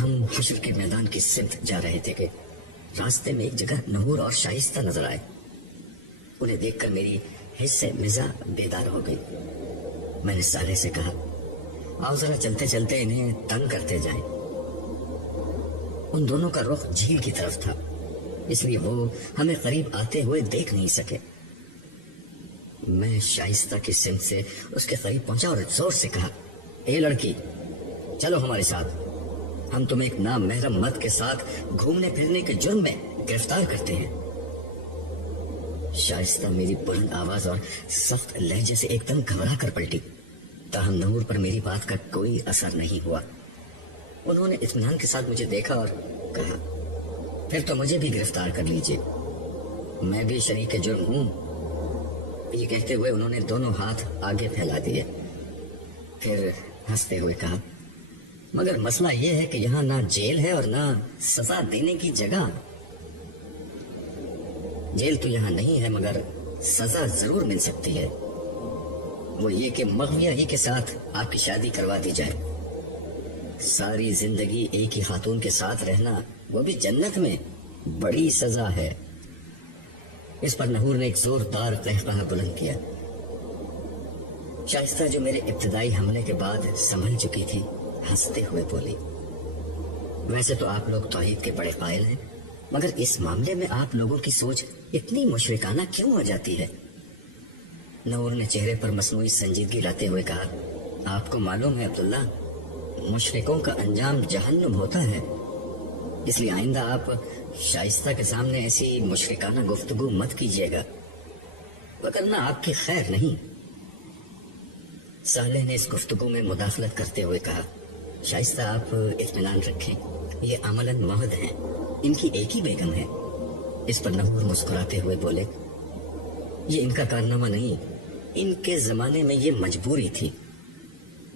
ہم حشر کے میدان کی سمت جا رہے تھے کہ راستے میں ایک جگہ نحور اور شائستہ نظر آئے. انہیں دیکھ کر میری حس سے مزاح بیدار ہو گئی. میں نے سالے سے کہا آؤ ذرا چلتے چلتے انہیں تنگ کرتے جائیں. ان دونوں کا رخ جھیل کی طرف تھا اس لیے وہ ہمیں قریب آتے ہوئے دیکھ نہیں سکے. میں شائستہ کی سمت سے اس کے قریب پہنچا اور زور سے کہا اے لڑکی چلو ہمارے ساتھ, ہم تمہیں ایک نامحرم مرد کے ساتھ گھومنے پھرنے کے جرم میں گرفتار کرتے ہیں. شائستہ میری بلند آواز اور سخت لہجے سے ایک دم گھبرا کر پلٹی. تاہم نحور پر میری بات کا کوئی اثر نہیں ہوا. انہوں نے اطمینان کے ساتھ مجھے دیکھا اور کہا پھر تو مجھے بھی گرفتار کر لیجئے, میں بھی شریک جرم ہوں. یہ کہتے ہوئے انہوں نے دونوں ہاتھ آگے پھیلا دیے. پھر ہنستے ہوئے کہا مگر مسئلہ یہ ہے کہ یہاں نہ جیل ہے اور نہ سزا دینے کی جگہ. جیل تو یہاں نہیں ہے مگر سزا ضرور مل سکتی ہے, وہ یہ کہ مغویہ ہی کے ساتھ آپ کی شادی کروا دی جائے. ساری زندگی ایک ہی خاتون کے ساتھ رہنا, وہ بھی جنت میں, بڑی سزا ہے. اس پر نحور نے ایک زوردار قہقہہ بلند کیا. شائستہ جو میرے ابتدائی حملے کے بعد سنبھل چکی تھی ہنستے ہوئے بولی ویسے تو آپ لوگ توحید کے بڑے قائل ہیں مگر اس معاملے میں آپ لوگوں کی سوچ اتنی مشرکانہ کیوں ہو جاتی ہے. نحور نے چہرے پر مصنوعی سنجیدگی لاتے ہوئے کہا آپ کو معلوم ہے عبداللہ, مشرکوں کا انجام جہنم ہوتا ہے, اس لیے آئندہ آپ شائستہ کے سامنے ایسی مشرکانہ گفتگو مت کیجیے گا وگرنہ آپ کی خیر نہیں. صالح نے اس گفتگو میں مداخلت کرتے ہوئے کہا شائستہ آپ اطمینان رکھیں, یہ عملاً محد ہیں, ان کی ایک ہی بیگم ہے. اس پر نحور مسکراتے ہوئے بولے یہ ان کا کارنامہ نہیں, ان کے زمانے میں یہ مجبوری تھی.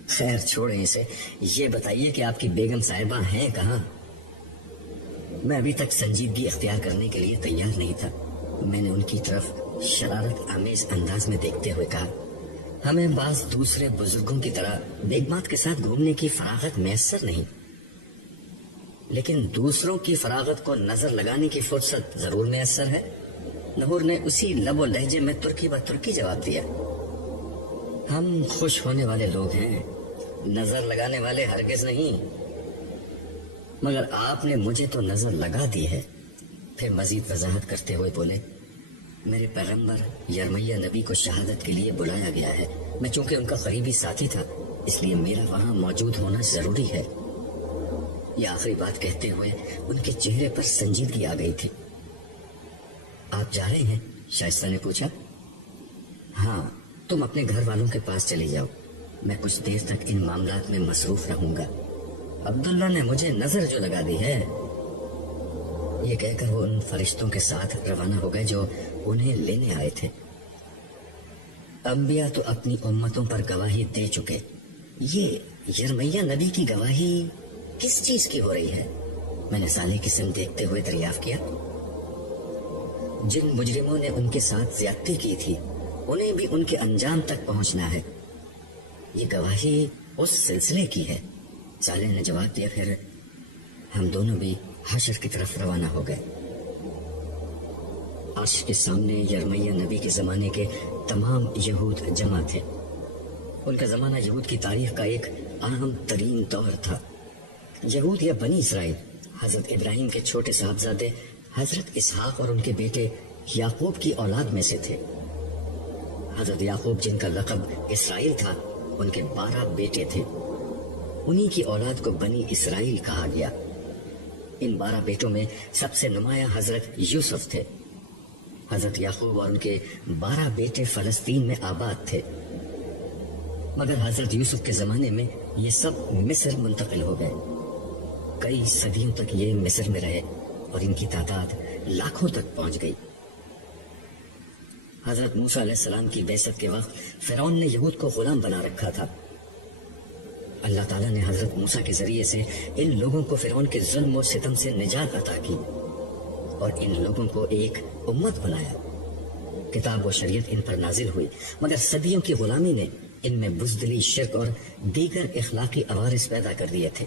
خیر چھوڑیں اسے, یہ بتائیے کہ آپ کی بیگم صاحبہ ہیں کہاں. میں ابھی تک سنجیدگی اختیار کرنے کے لیے تیار نہیں تھا. میں نے ان کی طرف شرارت آمیز انداز میں دیکھتے ہوئے کہا ہمیں بعض دوسرے بزرگوں کی طرح بیگمات کے ساتھ گھومنے کی فراغت میسر نہیں, لیکن دوسروں کی فراغت کو نظر لگانے کی فرصت ضرور میسر ہے. نحور نے اسی لب و لہجے میں ترکی ب ترکی جواب دیا ہم خوش ہونے والے لوگ ہیں, نظر لگانے والے ہرگز نہیں, مگر آپ نے مجھے تو نظر لگا دی ہے. پھر مزید وضاحت کرتے ہوئے بولے میرے پیغمبر یرمیہ نبی کو شہادت کے لیے بلایا گیا ہے. میں چونکہ ان کا قریبی ساتھی تھا اس لیے میرا وہاں موجود ہونا ضروری ہے. یہ آخری بات کہتے ہوئے ان کے چہرے پر سنجیدگی آ گئی تھی. آپ جا رہے ہیں؟ شائستہ نے پوچھا. ہاں, تم اپنے گھر والوں کے پاس چلے جاؤ, میں کچھ دیر تک ان معاملات میں مصروف رہوں گا. عبداللہ نے مجھے نظر جو لگا دی ہے. یہ کہہ کر وہ ان فرشتوں کے ساتھ روانہ ہو گئے جو انہیں لینے آئے تھے. انبیاء تو اپنی امتوں پر گواہی دے چکے, یہ یرمیہ نبی کی گواہی کس چیز کی ہو رہی ہے؟ میں نے سالے کی سمت دیکھتے ہوئے دریافت کیا. جن مجرموں نے ان کے ساتھ زیادتی کی تھی انہیں بھی ان کے انجام تک پہنچنا ہے. یہ گواہی اس سلسلے کی ہے. سالے نے جواب دیا. پھر ہم دونوں بھی حشر کی طرف روانہ ہو گئے. عرش کے سامنے یرمیہ نبی کے زمانے کے تمام یہود جمع تھے. ان کا زمانہ یہود کی تاریخ کا ایک اہم ترین دور تھا. یہود یا بنی اسرائیل حضرت ابراہیم کے چھوٹے صاحبزادے حضرت اسحاق اور ان کے بیٹے یعقوب کی اولاد میں سے تھے. حضرت یعقوب جن کا لقب اسرائیل تھا, ان کے 12 بیٹے تھے. انہی کی اولاد کو بنی اسرائیل کہا گیا. ان 12 بیٹوں میں سب سے نمایاں حضرت یوسف تھے. حضرت یعقوب اور ان کے 12 بیٹے فلسطین میں آباد تھے, مگر حضرت یوسف کے زمانے میں یہ سب مصر منتقل ہو گئے. کئی صدیوں تک یہ مصر میں رہے اور ان کی تعداد لاکھوں تک پہنچ گئی. حضرت موسیٰ علیہ السلام کی بعثت کے وقت فرعون نے یہود کو غلام بنا رکھا تھا. اللہ تعالیٰ نے حضرت موسیٰ کے ذریعے سے ان لوگوں کو فرعون کے ظلم و ستم سے نجات عطا کی اور ان لوگوں کو ایک امت بنایا. کتاب و شریعت ان پر نازل ہوئی, مگر صدیوں کی غلامی نے ان میں بزدلی, شرک اور دیگر اخلاقی عوارض پیدا کر دیے تھے.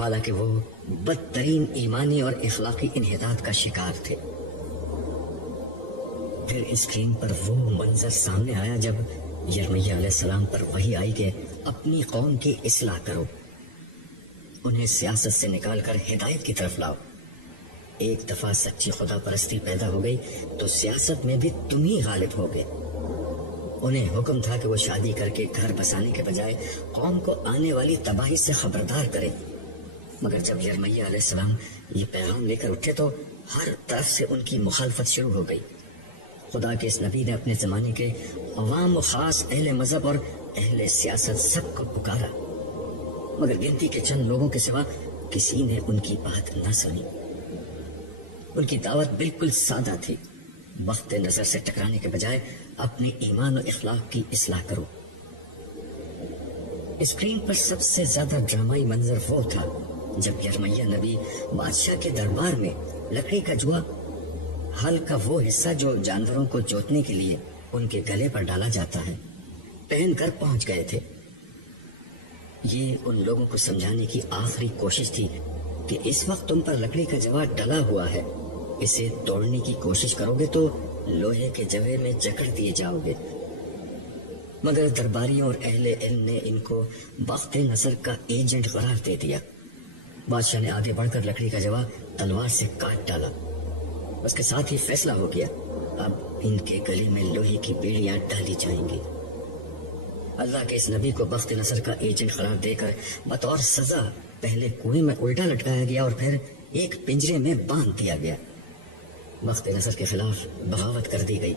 حالانکہ وہ بدترین ایمانی اور اخلاقی انحطاط کا شکار تھے۔ پھر اسکرین پر وہ منظر سامنے آیا جب یرمیہ علیہ السلام پر وحی آئی کہ اپنی قوم کی اصلاح کرو، انہیں سیاست سے نکال کر ہدایت کی طرف لاؤ۔ ایک دفعہ سچی خدا پرستی پیدا ہو گئی تو سیاست میں بھی تم ہی غالب ہوگے۔ انہیں حکم تھا کہ وہ شادی کر کے گھر بسانے کے بجائے قوم کو آنے والی تباہی سے خبردار کرے، مگر جب یرمیہ علیہ السلام یہ پیغام لے کر اٹھے تو ہر طرف سے ان کی مخالفت شروع ہو گئی۔ خدا کے اس نبی نے اپنے زمانے کے عوام و خاص اہل مذہب اور اہل سیاست سب کو پکارا، مگر گنتی کے چند لوگوں کے سوا کسی نے ان کی بات نہ سنی۔ ان کی دعوت بالکل سادہ تھی، وقت نظر سے ٹکرانے کے بجائے اپنے ایمان و اخلاق کی اصلاح کرو۔ اسکرین پر سب سے زیادہ ڈرامائی منظر وہ تھا جب یرمیہ نبی بادشاہ کے دربار میں لکڑی کا جوا، ہل کا وہ حصہ جو جانوروں کو جوتنے کے لیے ان کے گلے پر ڈالا جاتا ہے، پہن کر پہنچ گئے تھے۔ یہ ان لوگوں کو سمجھانے کی آخری کوشش تھی کہ اس وقت تم پر لکڑی کا جوا ڈلا ہوا ہے، اسے توڑنے کی کوشش کرو گے تو لوہے کے جوے میں جکڑ دیے جاؤ گے۔ مگر درباریوں اور اہل علم نے ان کو بخت نصر کا ایجنٹ قرار دے دیا۔ بادشاہ نے آگے بڑھ کر لکڑی کا جوا تلوار سے کاٹ ڈالا۔ اس کے ساتھ ہی فیصلہ ہو گیا، اب ان کے گلے میں لوہے کی بیڑیاں ڈالی جائیں گی۔ اللہ کے اس نبی کو بخت نصر کا ایجنٹ قرار دے کر بطور سزا پہلے کنویں میں الٹا لٹکایا گیا اور پھر ایک پنجرے میں باندھ دیا گیا۔ بخت نصر کے خلاف بغاوت کر دی گئی۔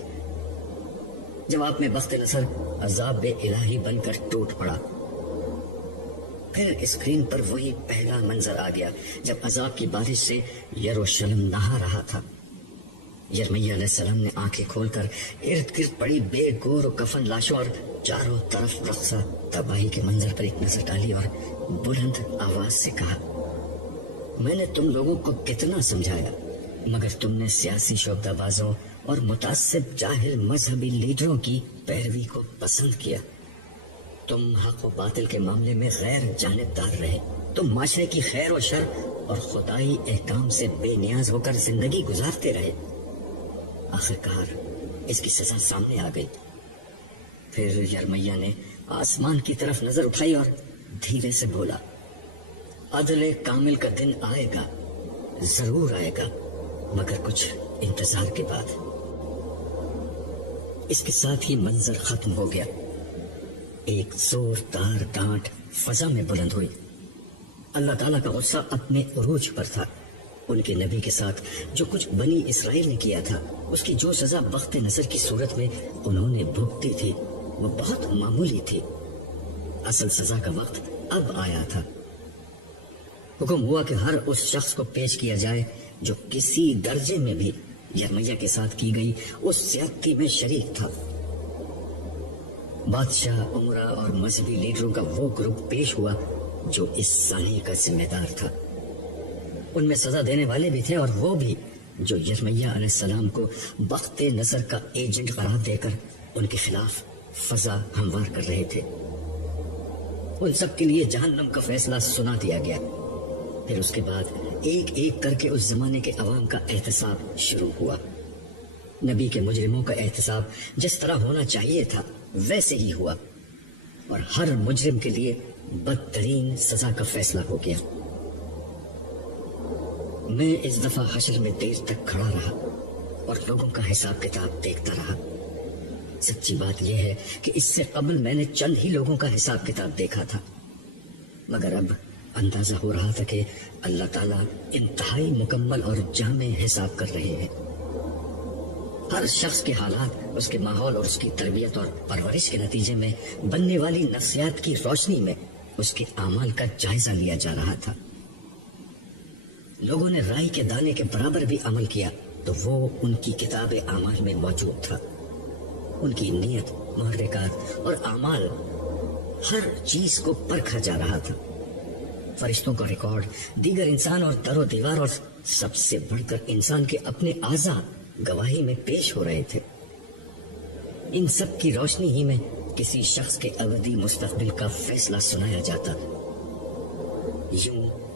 جواب میں بخت نصر عذاب الہی بن کر ٹوٹ پڑا۔ پھر اسکرین پر وہی پہلا منظر آ گیا جب عذاب کی بارش سے یروشلم نہا رہا تھا۔ یرمیہ علیہ السلام نے آنکھیں کھول کر ارد گرد پڑی بے گور و کفن لاشوں اور چاروں طرف رقصہ تباہی کے منظر پر ایک نظر ڈالی اور بلند آواز سے کہا، میں نے تم لوگوں کو کتنا سمجھایا، مگر تم نے سیاسی شعبدہ بازوں اور متعصب جاہل مذہبی لیڈروں کی پیروی کو پسند کیا۔ تم حق و باطل کے معاملے میں غیر جانبدار رہے، تم معاشرے کی خیر و شر اور خدائی احکام سے بے نیاز ہو کر زندگی گزارتے رہے۔ آخرکار اس کی سزا سامنے آ گئی۔ پھر یرمیہ نے آسمان کی طرف نظر اٹھائی اور دھیرے سے بولا، عدل کامل کا دن آئے گا، ضرور آئے گا، مگر کچھ انتظار کے بعد۔ اس کے ساتھ ہی منظر ختم ہو گیا۔ ایک زوردار ڈانٹ فضا میں بلند ہوئی۔ اللہ تعالیٰ کا غصہ اپنے عروج پر تھا۔ ان کے نبی کے ساتھ جو کچھ بنی اسرائیل نے کیا تھا، اس کی جو سزا بخت نصر کی صورت میں انہوں نے بھگتی تھی، وہ بہت معمولی تھی۔ اصل سزا کا وقت اب آیا تھا۔ حکم ہوا کہ ہر اس شخص کو پیش کیا جائے جو کسی درجے میں بھی یرمیہ کے ساتھ کی گئی اس زیادتی میں شریک تھا۔ بادشاہ، عمرا اور مذہبی لیڈروں کا وہ گروپ پیش ہوا جو اس سانی کا ذمہ دار تھا۔ ان میں سزا دینے والے بھی تھے اور وہ بھی جو یرمیہ علیہ السلام کو بخت نصر کا ایجنٹ قرار دے کر ان کے خلاف فضا ہموار کر رہے تھے۔ ان سب کے لیے جہنم کا فیصلہ سنا دیا گیا۔ پھر اس کے بعد ایک ایک کر کے اس زمانے کے عوام کا احتساب شروع ہوا۔ نبی کے مجرموں کا احتساب جس طرح ہونا چاہیے تھا ویسے ہی ہوا، اور ہر مجرم کے لیے بدترین سزا کا فیصلہ ہو گیا۔ میں اس دفعہ حشر میں دیر تک کھڑا رہا اور لوگوں کا حساب کتاب دیکھتا رہا۔ سچی بات یہ ہے کہ اس سے قبل میں نے چند ہی لوگوں کا حساب کتاب دیکھا تھا، مگر اب اندازہ ہو رہا تھا کہ اللہ تعالیٰ انتہائی مکمل اور جامع حساب کر رہے ہیں۔ ہر شخص کے حالات، اس کے ماحول اور اس کی تربیت اور پرورش کے نتیجے میں بننے والی نفسیات کی روشنی میں اس کے اعمال کا جائزہ لیا جا رہا تھا۔ لوگوں نے رائی کے دانے کے برابر بھی عمل کیا تو وہ ان کی کتاب اعمال میں موجود تھا۔ ان کی نیت، محرکات اور اعمال، ہر چیز کو پرکھا جا رہا تھا۔ فرشتوں کا ریکارڈ، دیگر انسان اور در و دیوار، اور سب سے بڑھ کر انسان کے اپنے اعضاء گواہی میں پیش ہو رہے تھے۔ ان سب کی روشنی ہی میں کسی شخص کے ابدی مستقبل کا فیصلہ سنایا جاتا۔ یوں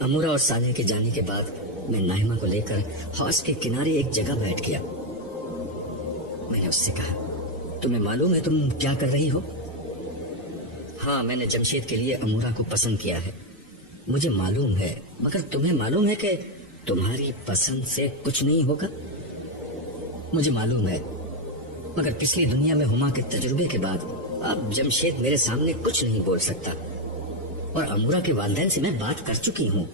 امورا اور صالح کے جانے کے بعد میں نائمہ کو لے کر حوض کے کنارے ایک جگہ بیٹھ گیا. میں نے اس سے کہا, تمہیں معلوم ہے تم کیا کر رہی ہو؟ ہاں, میں نے جمشید کے لیے امورا کو پسند کیا ہے. مجھے معلوم ہے, مگر تمہیں معلوم ہے کہ تمہاری پسند سے کچھ نہیں ہوگا؟ مجھے معلوم ہے, مگر پچھلی دنیا میں ہما کے تجربے کے بعد اب جمشید میرے سامنے کچھ نہیں بول سکتا, اور امورا کے والدین سے میں بات کر چکی ہوں.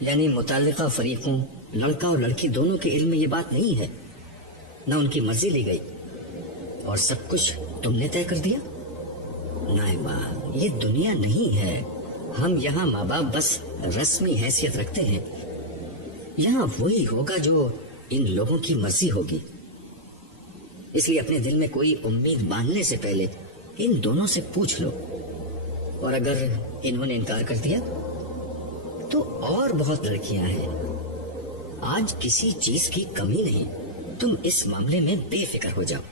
یعنی متعلقہ فریقوں, لڑکا اور لڑکی دونوں کے علم میں یہ بات نہیں ہے, نہ ان کی مرضی لی گئی, اور سب کچھ تم نے طے کر دیا. نائمہ, یہ دنیا نہیں ہے. ہم یہاں ماں باپ بس رسمی حیثیت رکھتے ہیں. یہاں وہی ہوگا جو ان لوگوں کی مرضی ہوگی. اس لیے اپنے دل میں کوئی امید باندھنے سے پہلے ان دونوں سے پوچھ لو, اور اگر انہوں نے انکار کر دیا تو اور بہت لڑکیاں ہیں. آج کسی چیز کی کمی نہیں, تم اس معاملے میں بے فکر ہو جاؤ.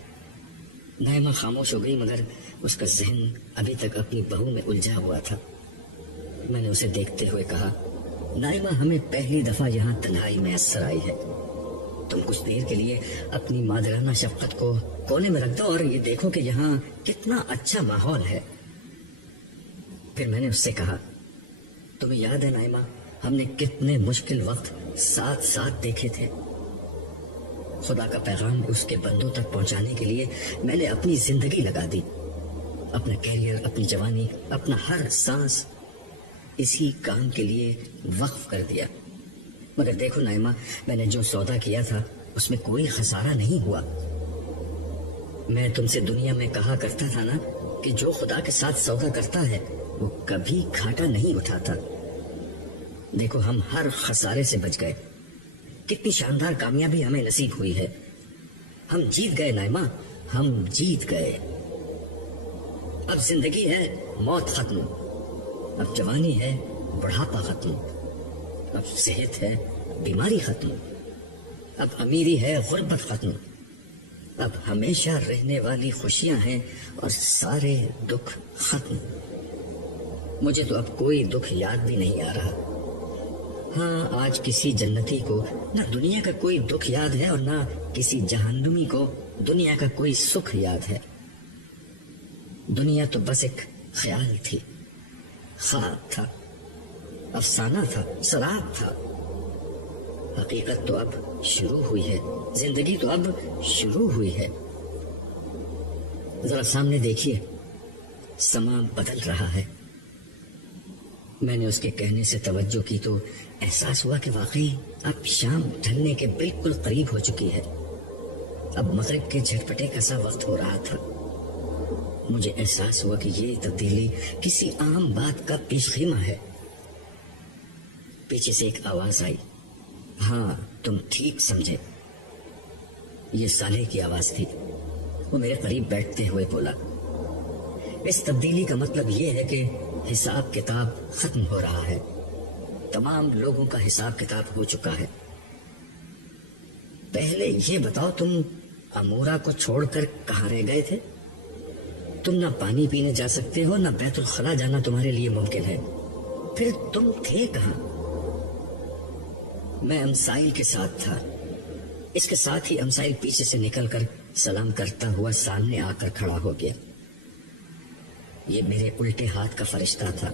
نائمہ خاموش ہو گئی, مگر اس کا ذہن ابھی تک اپنی بہو میں الجھا ہوا تھا. میں نے اسے دیکھتے ہوئے کہا, نائمہ, ہمیں پہلی دفعہ یہاں تنہائی میسر آئی ہے. تم کچھ دیر کے لیے اپنی مادرانہ شفقت کو کونے میں رکھ دو اور یہ دیکھو کہ یہاں کتنا اچھا ماحول ہے. پھر میں نے اس سے کہا, تمہیں یاد ہے نائمہ, ہم نے کتنے مشکل وقت ساتھ ساتھ دیکھے تھے. خدا کا پیغام اس کے بندوں تک پہنچانے کے لیے میں نے اپنی زندگی لگا دی. اپنا کیریئر, اپنی جوانی, اپنا ہر سانس اسی کام کے لیے وقف کر دیا. مگر دیکھو نائمہ, میں نے جو سودا کیا تھا اس میں کوئی خسارہ نہیں ہوا. میں تم سے دنیا میں کہا کرتا تھا نا کہ جو خدا کے ساتھ سودا کرتا ہے وہ کبھی گھاٹا نہیں اٹھاتا. دیکھو, ہم ہر خسارے سے بچ گئے. کتنی شاندار کامیابی ہمیں نصیب ہوئی ہے. ہم جیت گئے نائمہ, ہم جیت گئے. اب زندگی ہے, موت ختم. اب جوانی ہے, بڑھاپا ختم. اب صحت ہے, بیماری ختم. اب امیری ہے, غربت ختم. اب ہمیشہ رہنے والی خوشیاں ہیں اور سارے دکھ ختم. مجھے تو اب کوئی دکھ یاد بھی نہیں آ رہا. ہاں, آج کسی جنتی کو نہ دنیا کا کوئی دکھ یاد ہے اور نہ کسی جہنمی کو دنیا کا کوئی سکھ یاد ہے. دنیا تو بس ایک خیال تھی, خواب تھا, افسانہ تھا, سراب تھا. حقیقت تو اب شروع ہوئی ہے, زندگی تو اب شروع ہوئی ہے. ذرا سامنے دیکھیے, سما بدل رہا ہے. میں نے اس کے کہنے سے توجہ کی تو احساس ہوا کہ واقعی اب شام ڈھلنے کے بالکل قریب ہو چکی ہے. اب مغرب کے جھٹپٹے کا سا وقت ہو رہا تھا. مجھے احساس ہوا کہ یہ تبدیلی کسی عام بات کا پیش خیمہ ہے. پیچھے سے ایک آواز آئی. ہاں, تم ٹھیک سمجھے, یہ صالح کی آواز تھی. وہ میرے قریب بیٹھتے ہوئے بولا, اس تبدیلی کا مطلب یہ ہے کہ حساب کتاب ختم ہو رہا ہے. تمام لوگوں کا حساب کتاب ہو چکا ہے. پہلے یہ بتاؤ, تم امورا کو چھوڑ کر کہاں رہ گئے تھے؟ تم نہ پانی پینے جا سکتے ہو, نہ بیت الخلا جانا تمہارے لیے ممکن ہے. پھر تم تھے کہاں؟ میں امسائل کے ساتھ تھا. اس کے ساتھ ہی امسائل پیچھے سے نکل کر سلام کرتا ہوا سامنے آ کر کھڑا ہو گیا. یہ میرے الٹے ہاتھ کا فرشتہ تھا.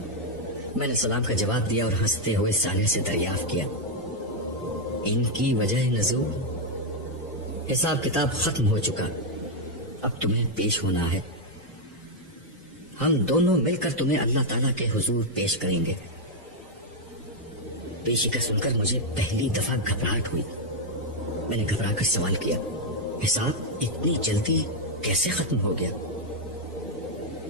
میں نے سلام کا جواب دیا اور ہنستے ہوئے صالح سے دریافت کیا, ان کی وجہ نزول؟ حساب کتاب ختم ہو چکا, اب تمہیں پیش ہونا ہے. ہم دونوں مل کر تمہیں اللہ تعالیٰ کے حضور پیش کریں گے. پیشی کا سن کر مجھے پہلی دفعہ گھبراہٹ ہوئی. میں نے گھبرا کر سوال کیا, حساب اتنی جلدی کیسے ختم ہو گیا؟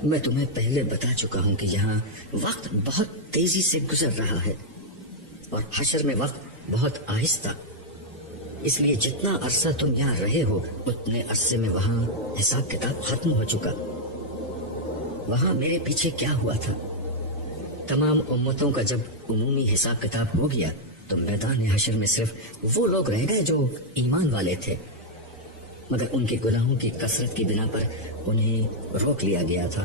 میں تمہیں پہلے بتا چکا ہوں کہ یہاں وقت بہت تیزی سے گزر رہا ہے اور حشر میں وقت بہت آہستہ. اس لیے جتنا عرصہ تم یہاں رہے ہو اتنے عرصے میں وہاں حساب کتاب ختم ہو چکا. وہاں میرے پیچھے کیا ہوا تھا؟ تمام امتوں کا جب عمومی حساب کتاب ہو گیا تو میدان حشر میں صرف وہ لوگ رہ گئے جو ایمان والے تھے, مگر ان کے گناہوں کی کثرت کی بنا پر انہیں روک لیا گیا تھا.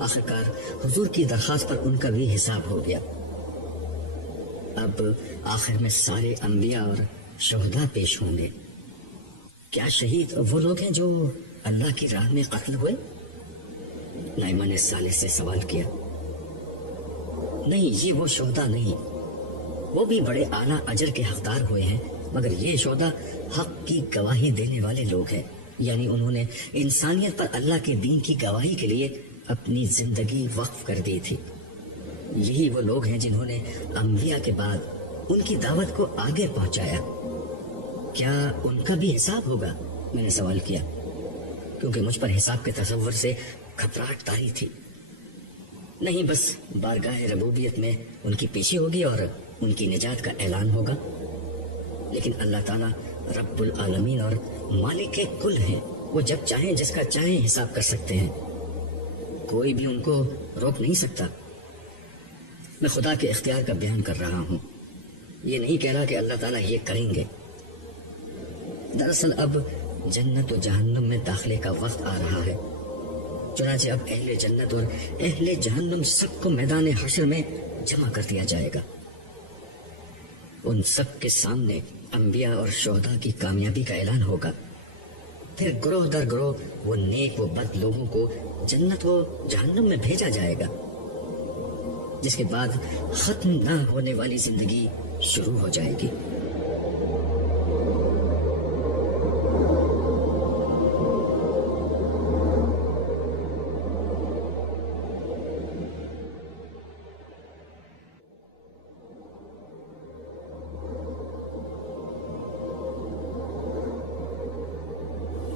آخرکار حضور کی درخواست پر ان کا بھی حساب ہو گیا. اب آخر میں سارے انبیاء اور شہداء پیش ہوں گے۔ کیا شہید وہ لوگ ہیں جو اللہ کی راہ میں قتل ہوئے؟ نائمہ نے صالح سے سوال کیا۔ نہیں، یہ وہ شہداء نہیں، وہ بھی بڑے اعلیٰ اجر کے حقدار ہوئے ہیں، مگر یہ شہداء حق کی گواہی دینے والے لوگ ہیں، یعنی انہوں نے انسانیت پر اللہ کے دین کی گواہی کے لیے اپنی زندگی وقف کر دی تھی۔ یہی وہ لوگ ہیں جنہوں نے انبیاء کے بعد ان کی دعوت کو آگے پہنچایا۔ کیا ان کا بھی حساب ہوگا؟ میں نے سوال کیا، کیونکہ مجھ پر حساب کے تصور سے گھبراہٹ طاری تھی۔ نہیں، بس بارگاہ ربوبیت میں ان کی پیشی ہوگی اور ان کی نجات کا اعلان ہوگا، لیکن اللہ تعالیٰ رب العالمین اور مالک کل ہیں، وہ جب چاہیں جس کا چاہیں حساب کر سکتے ہیں، کوئی بھی ان کو روک نہیں سکتا۔ میں خدا کے اختیار کا بیان کر رہا ہوں، یہ نہیں کہہ رہا کہ اللہ تعالیٰ یہ کریں گے۔ دراصل اب جنت و جہنم میں داخلے کا وقت آ رہا ہے، چنانچہ اب اہل جنت اور اہل جہنم سب کو میدان حشر میں جمع کر دیا جائے گا۔ ان سب کے سامنے انبیاء اور شہداء کی کامیابی کا اعلان ہوگا، پھر گروہ در گروہ وہ نیک و بد لوگوں کو جنت و جہنم میں بھیجا جائے گا، جس کے بعد ختم نہ ہونے والی زندگی شروع ہو جائے گی۔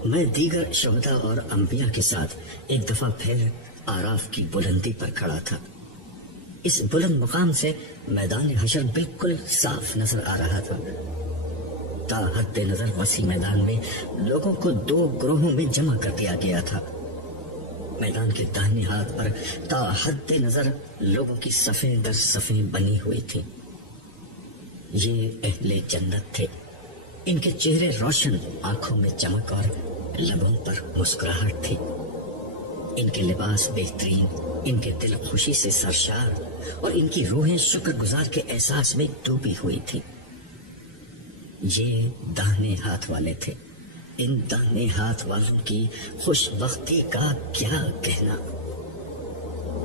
میں دیگر شہداء اور انبیاء کے ساتھ ایک دفعہ پھر آراف کی بلندی پر کھڑا تھا۔ اس بلند مقام سے میدان حشر بالکل صاف نظر آ رہا تھا۔ تا حد نظر وسیع میدان میں لوگوں کو دو گروہوں میں جمع کر دیا گیا تھا۔ میدان کے داہنے ہاتھ پر تا حد نظر لوگوں کی صفیں در صفیں بنی ہوئی تھی۔ یہ اہل جنت تھے، ان کے چہرے روشن، آنکھوں میں چمک اور لبوں پر مسکراہٹ تھی۔ ان کے لباس بہترین، ان کے دل خوشی سے سرشار اور ان کی روحیں شکر گزار کے احساس میں ڈوبی ہوئی تھی۔ یہ داہنے ہاتھ والے تھے، ان داہنے ہاتھ والوں کی خوش بختی کا کیا کہنا۔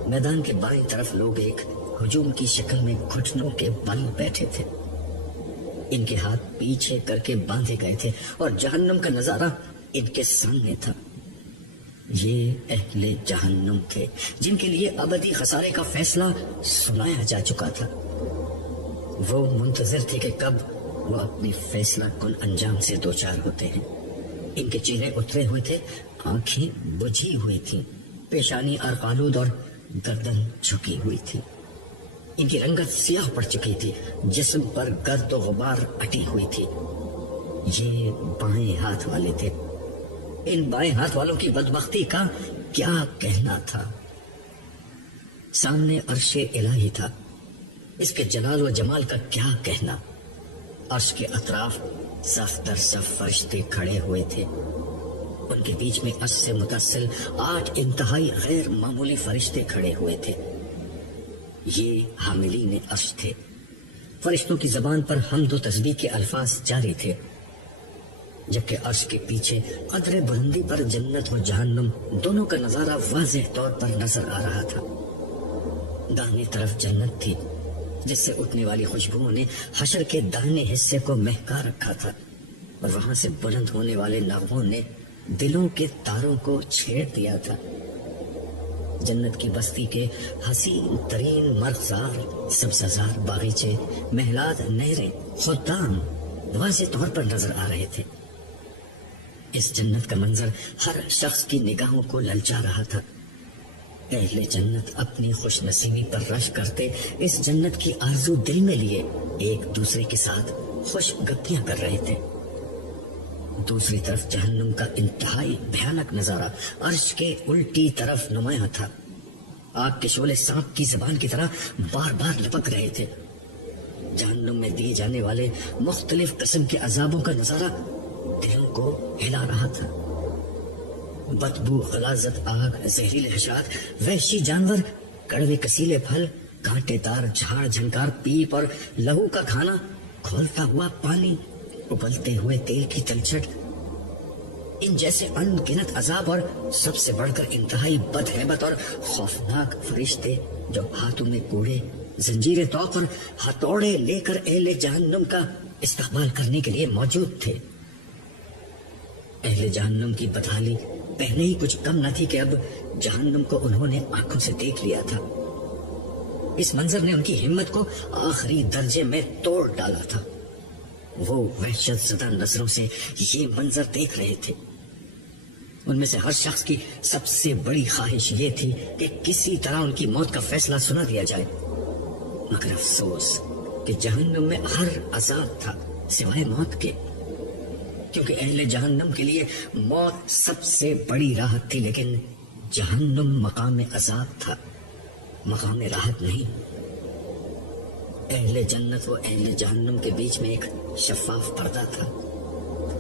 میدان کے بائیں طرف لوگ ایک ہجوم کی شکل میں گھٹنوں کے بل بیٹھے تھے، ان کے ہاتھ پیچھے کر کے باندھے گئے تھے اور جہنم کا نظارہ ان کے سامنے تھا۔ یہ اہل جہنم تھے جن کے لیے ابدی خسارے کا فیصلہ سنایا جا چکا تھا۔ وہ منتظر تھے کہ کب وہ اپنی فیصلہ کن انجام سے دوچار ہوتے ہیں۔ ان کے چہرے اترے ہوئے تھے، آنکھیں بجھی ہوئی تھیں، پیشانی ارقالود اور گردن جھکی ہوئی تھی۔ ان کی رنگت سیاہ پڑ چکی تھی، جسم پر گرد و غبار اٹی ہوئی تھی۔ یہ بائیں ہاتھ والے تھے، ان بائیں ہاتھ والوں کی بدبختی کا کیا کہنا تھا۔ سامنے عرش الہی تھا، اس کے جلال و جمال کا کیا کہنا۔ عرش کے اطراف صف در صف فرشتے کھڑے ہوئے تھے، ان کے بیچ میں عرش سے متصل 8 انتہائی غیر معمولی فرشتے کھڑے ہوئے تھے۔ یہ حاملین عرش تھے، فرشتوں کی زبان پر حمد و تسبیح کے الفاظ جاری تھے، جبکہ عرش کے پیچھے قدر بلندی پر جنت و جہنم دونوں کا نظارہ واضح طور پر نظر آ رہا تھا۔ داہنی طرف جنت تھی، جس سے اٹھنے والی خوشبوؤں نے حشر کے داہنے حصے کو مہکا رکھا تھا، اور وہاں سے بلند ہونے والے نغموں نے دلوں کے تاروں کو چھیڑ دیا تھا۔ جنت کی بستی کے حسین ترین مرغزار، سبززار باغیچے، محلات، نہریں، خدام واضح طور پر نظر آ رہے تھے۔ اس جنت کا منظر ہر شخص کی نگاہوں کو للچا رہا تھا۔ اہل جنت اپنی خوش نصیبی پر رش کرتے اس جنت کی آرزو دل میں لیے ایک دوسرے کے ساتھ خوش گپیاں کر رہے تھے۔ دوسری طرف جہنم کا انتہائی بھیانک نظارہ عرش کے الٹی طرف نمایاں تھا۔ آگ کے شعلے سانپ کی زبان کی طرح بار بار لپک رہے تھے۔ جہنم میں دیے جانے والے مختلف قسم کے عذابوں کا نظارہ دلوں کو ہلا رہا تھا۔ بدبو، غلاظت، آگ، زہریلے حشرات، وحشی جانور، کڑوے کسیلے پھل، کانٹے دار جھاڑ جھنکار پیپ اور لہو کا کھانا، کھولتا ہوا پانی، ابلتے ہوئے تیل کی تلچھٹ، ان جیسے ان گنت عذاب اور سب سے بڑھ کر انتہائی بدہیبت اور خوفناک فرشتے جو ہاتھوں میں کوڑے، زنجیر توق اور ہتھوڑے لے کر اہل جہنم کا استقبال کرنے کے لیے موجود تھے۔ اہل جہنم کی بدحالی پہلے ہی کچھ کم نہ تھی کہ اب جہنم کو انہوں نے آنکھوں سے دیکھ لیا تھا۔ اس منظر نے ان کی ہمت کو آخری درجے میں توڑ ڈالا تھا۔ وہ وحشت زدہ نظروں سے یہ منظر دیکھ رہے تھے۔ ان میں سے ہر شخص کی سب سے بڑی خواہش یہ تھی کہ کسی طرح ان کی موت کا فیصلہ سنا دیا جائے، مگر افسوس کہ جہنم میں ہر عذاب تھا سوائے موت کے، کیونکہ اہل جہنم کے لیے موت سب سے بڑی راحت تھی، لیکن جہنم مقام عذاب تھا، مقام راحت نہیں۔ اہل جنت و اہل جہنم کے بیچ میں ایک شفاف پردہ تھا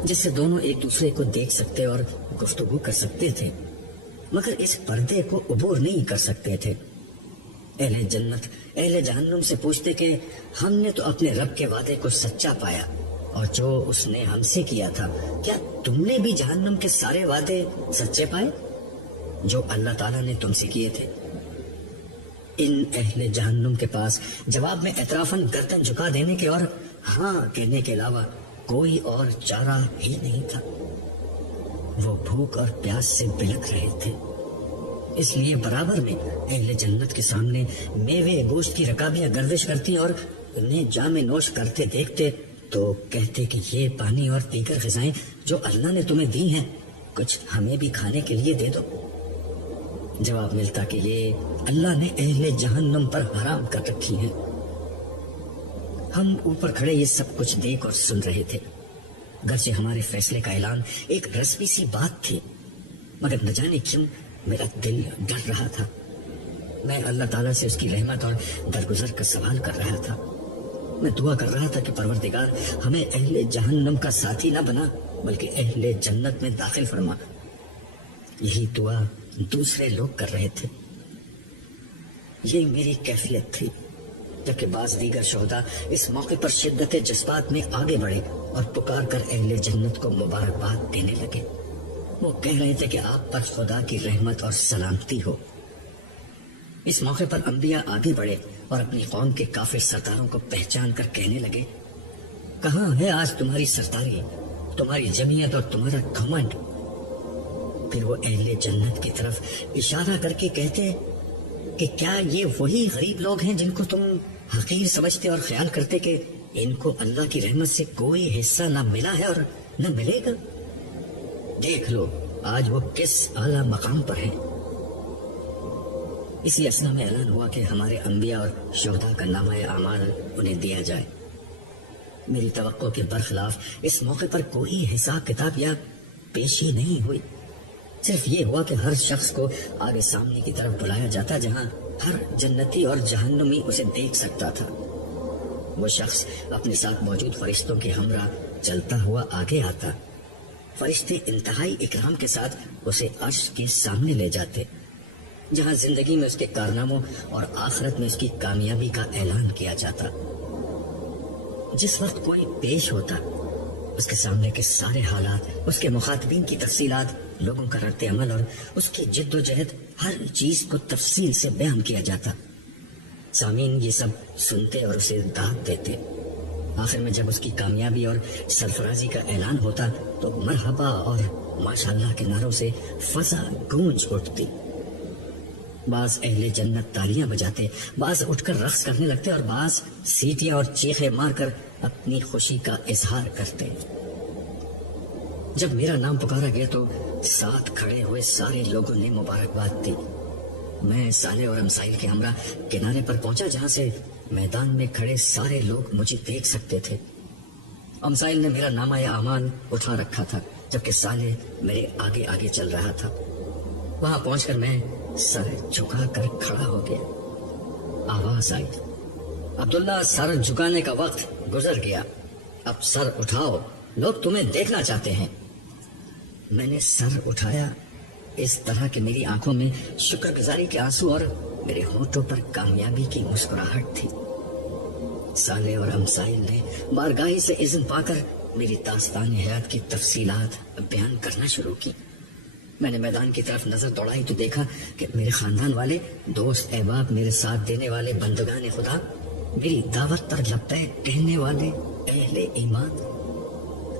جس سے دونوں ایک دوسرے کو دیکھ سکتے اور گفتگو کر سکتے تھے، مگر اس پردے کو عبور نہیں کر سکتے تھے۔ اہل جنت اہل جہنم سے پوچھتے کہ ہم نے تو اپنے رب کے وعدے کو سچا پایا اور جو اس نے ہم سے کیا تھا، کیا تم نے بھی جہنم کے سارے وعدے سچے پائے جو اللہ تعالیٰ نے تم سے کیے تھے؟ ان اہل جہنم کے پاس جواب میں اعترافاً گردن جھکا دینے کے اور ہاں کہنے کے علاوہ کوئی اور چارہ ہی نہیں تھا۔ وہ بھوک اور پیاس سے بلک رہے تھے، اس لیے برابر میں اہل جنت کے سامنے میوے گوشت کی رکابیاں گردش کرتی اور انہیں جام نوش کرتے دیکھتے تو کہتے کہ یہ پانی اور دیگر غذائیں جو اللہ نے تمہیں دی ہیں، کچھ ہمیں بھی کھانے کے لیے دے دو۔ جواب ملتا کہ یہ اللہ نے اہل جہنم پر حرام کر رکھی ہیں۔ ہم اوپر کھڑے یہ سب کچھ دیکھ اور سن رہے تھے، گرچہ ہمارے فیصلے کا اعلان ایک رسمی سی بات تھی، مگر نہ جانے کیوں میرا دل ڈر رہا تھا۔ میں اللہ تعالیٰ سے اس کی رحمت اور درگزر کا سوال کر رہا تھا۔ میں دعا کر رہا تھا کہ پروردگار ہمیں اہل جہنم کا ساتھی نہ بنا بلکہ اہل جنت میں داخل فرما۔ یہی دعا دوسرے لوگ کر رہے تھے۔ یہ میری کیفیت تھی، جبکہ بعض دیگر شہداء اس موقع پر شدت جذبات میں آگے بڑھے اور پکار کر اہل جنت کو مبارکباد دینے لگے۔ وہ کہہ رہے تھے کہ آپ پر خدا کی رحمت اور سلامتی ہو۔ اس موقع پر انبیاء آگے بڑھے اور اپنی قوم کے کافر سرداروں کو پہچان کر کہنے لگے، کہاں ہے آج تمہاری سرداری، تمہاری جمعیت اور تمہارا گھمنڈ؟ پھر وہ اہل جنت کی طرف اشارہ کر کے کہتے کہ کیا یہ وہی غریب لوگ ہیں جن کو تم حقیر سمجھتے اور خیال کرتے کہ ان کو اللہ کی رحمت سے کوئی حصہ نہ ملا ہے اور نہ ملے گا؟ دیکھ لو آج وہ کس اعلیٰ مقام پر ہیں۔ اسی اثنا میں اعلان ہوا کہ ہمارے انبیاء اور شہداء کا نامہ اعمال انہیں دیا جائے۔ میری توقع کے برخلاف اس موقع پر کوئی حساب کتاب یا پیشی نہیں ہوئی، صرف یہ ہوا کہ ہر شخص کو آگے سامنے کی طرف بلایا جاتا جہاں ہر جنتی اور جہنمی اسے دیکھ سکتا تھا۔ وہ شخص اپنے ساتھ موجود فرشتوں کے ہمراہ چلتا ہوا آگے آتا۔ فرشتے انتہائی اکرام کے ساتھ اسے عرش کے سامنے لے جاتے، جہاں زندگی میں اس کے کارناموں اور آخرت میں اس کی کامیابی کا اعلان کیا جاتا۔ جس وقت کوئی پیش ہوتا، اس کے سامنے کے سارے حالات، اس کے مخاطبین کی تفصیلات، لوگوں کا رد عمل اور اس کی جد و جہد، ہر چیز کو تفصیل سے بیان کیا جاتا۔ سامعین یہ سب سنتے اور اسے داد دیتے۔ آخر میں جب اس کی کامیابی اور سرفرازی کا اعلان ہوتا تو مرحبا اور ماشاءاللہ کے نعروں سے فضا گونج اٹھتی۔ بعض اہل جنت تالیاں بجاتے، بعض اٹھ کر رقص کرنے لگتے اور بعض سیٹیاں اور چیخیں مار کر اپنی خوشی کا اظہار کرتے۔ جب میرا نام پکارا گیا تو ساتھ کھڑے ہوئے سارے لوگوں نے مبارکباد دی۔ میں صالح اور امسائل کے ہمراہ کنارے پر پہنچا جہاں سے میدان میں کھڑے سارے لوگ مجھے دیکھ سکتے تھے۔ امسائل نے میرا نامہ اعمال اٹھا رکھا تھا، جبکہ صالح میرے آگے آگے چل رہا تھا۔ وہاں پہنچ کر میں سر جھکا کر کھڑا ہو گیا۔ آواز آئی، عبداللہ سر جھکانے کا وقت گزر گیا، اب سر اٹھاؤ، لوگ تمہیں دیکھنا چاہتے ہیں۔ میں نے سر اٹھایا اس طرح کہ میری آنکھوں میں شکر گزاری کے آنسو اور میرے ہونٹوں پر کامیابی کی مسکراہٹ تھی۔ صالح اور امسائل نے بارگاہی سے اذن پا کر میری داستان حیات کی تفصیلات بیان کرنا شروع کی۔ میں نے میدان کی طرف نظر دوڑائی تو دیکھا کہ میرے خاندان والے، دوست احباب، میرے ساتھ دینے والے بندگان خدا، میری دعوت پر لبیک کہنے والے اہل ایمان،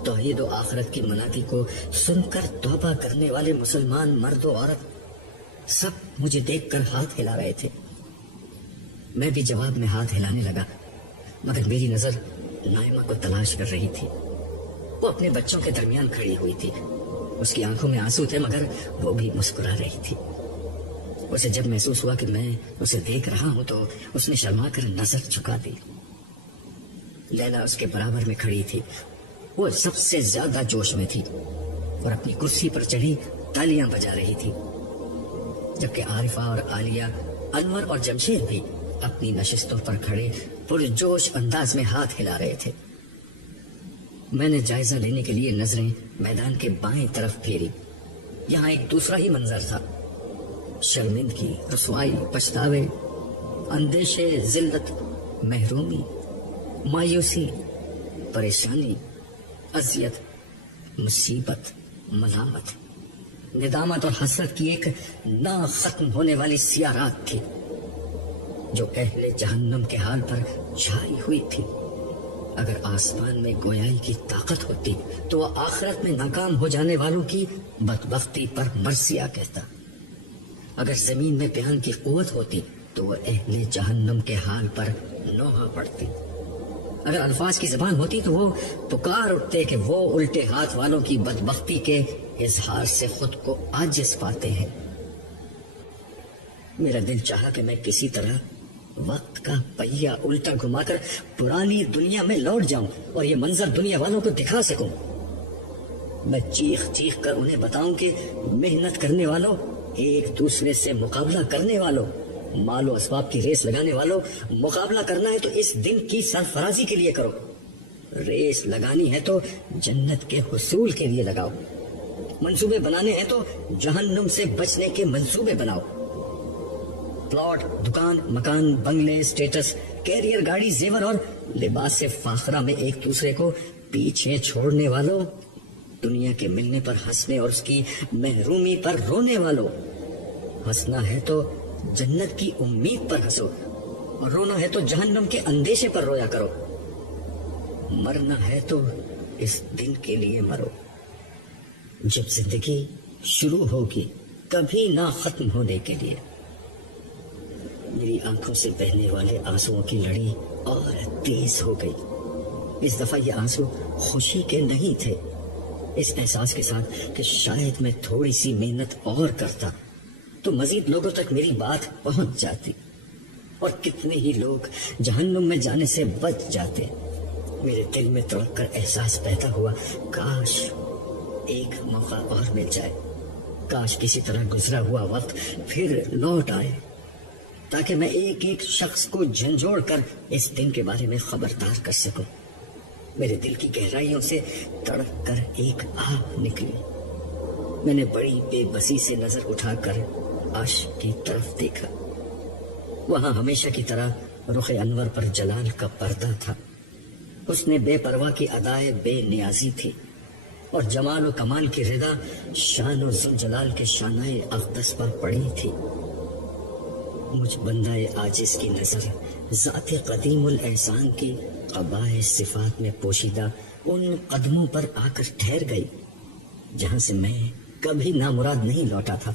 توحید و آخرت کی منادی کو سن کر توبہ کرنے والے مسلمان مرد و عورت، سب مجھے دیکھ کر ہاتھ ہلا رہے تھے۔ میں بھی جواب میں ہاتھ ہلانے لگا، مگر میری نظر نائمہ کو تلاش کر رہی تھی۔ وہ اپنے بچوں کے درمیان کھڑی ہوئی تھی، اس کی آنکھوں میں آنسو تھے مگر وہ بھی مسکرا رہی تھی۔ اسے جب محسوس ہوا کہ میں اسے دیکھ رہا ہوں تو اس نے شرما کر نظر جھکا دی۔ لیلا اس کے برابر میں کھڑی تھی، وہ سب سے زیادہ جوش میں تھی اور اپنی کرسی پر چڑھی تالیاں بجا رہی تھی، جبکہ عارفہ اور عالیہ، انور اور جمشید بھی اپنی نشستوں پر کھڑے پرجوش انداز میں ہاتھ ہلا رہے تھے۔ میں نے جائزہ لینے کے لیے نظریں میدان کے بائیں طرف پھیری۔ یہاں ایک دوسرا ہی منظر تھا، شرمندگی، رسوائی، پچھتاوے، اندیشے، ذلت، محرومی، مایوسی، پریشانی، اذیت، مصیبت، ملامت، ندامت اور حسرت کی ایک نہ ختم ہونے والی سیاہ رات تھی جو اہل جہنم کے حال پر چھائی ہوئی تھی۔ اگر آسمان میں گویائی کی طاقت ہوتی تو وہ آخرت میں ناکام ہو جانے والوں کی بدبختی پر مرثیہ کہتا، اگر زمین میں بیان کی قوت ہوتی تو وہ اہل جہنم کے حال پر نوحہ پڑتی، اگر الفاظ کی زبان ہوتی تو وہ پکار اٹھتے کہ وہ الٹے ہاتھ والوں کی بدبختی کے اظہار سے خود کو عاجز پاتے ہیں۔ میرا دل چاہا کہ میں کسی طرح وقت کا پہیہ الٹا گھما کر پرانی دنیا میں لوٹ جاؤں اور یہ منظر دنیا والوں کو دکھا سکوں۔ میں چیخ چیخ کر انہیں بتاؤں کہ محنت کرنے والوں، ایک دوسرے سے مقابلہ کرنے والوں، مال و اسباب کی ریس لگانے والوں، مقابلہ کرنا ہے تو اس دن کی سرفرازی کے لیے کرو، ریس لگانی ہے تو جنت کے حصول کے لیے لگاؤ، منصوبے بنانے ہیں تو جہنم سے بچنے کے منصوبے بناؤ۔ پلاٹ، دکان، مکان، بنگلے، سٹیٹس، کیریئر، گاڑی، زیور اور لباس سے فاخرہ میں ایک دوسرے کو پیچھے چھوڑنے والوں، دنیا کے ملنے پر ہنسنے اور اس کی محرومی پر رونے والوں، ہنسنا ہے تو جنت کی امید پر ہنسو اور رونا ہے تو جہنم کے اندیشے پر رویا کرو، مرنا ہے تو اس دن کے لیے مرو جب زندگی شروع ہوگی کبھی نہ ختم ہونے کے لیے۔ میری آنکھوں سے بہنے والے آنسوؤں کی لڑی اور تیز ہو گئی۔ اس دفعہ یہ آنسو خوشی کے نہیں تھے، اس احساس کے ساتھ کہ شاید میں تھوڑی سی محنت اور کرتا تو مزید لوگوں تک میری بات پہنچ جاتی اور کتنے ہی لوگ جہنم میں جانے سے بچ جاتے۔ میرے دل میں تڑپ کر احساس پیدا ہوا، کاش ایک موقع اور مل جائے، کاش کسی طرح گزرا ہوا وقت پھر لوٹ آئے تاکہ میں ایک ایک شخص کو جھنجھوڑ کر اس دن کے بارے میں خبردار کر سکوں۔ میرے دل کی گہرائیوں سے تڑپ کر ایک آہ نکلی۔ میں نے بڑی بے بسی سے نظر اٹھا کر عرش کی طرف دیکھا۔ وہاں ہمیشہ کی طرح رخ انور پر جلال کا پردہ تھا، اس نے بے پرواہ کی ادائے بے نیازی تھی اور جمال و کمال کی رضا شان و ذوالجلال کے شانۂ اقدس پر پڑی تھی۔ مجھ بندہ عاجز کی نظر ذات قدیم الاحسان کی قبائح صفات میں پوشیدہ ان قدموں پر آ کر ٹھہر گئی جہاں سے میں کبھی نامراد نہیں لوٹا تھا۔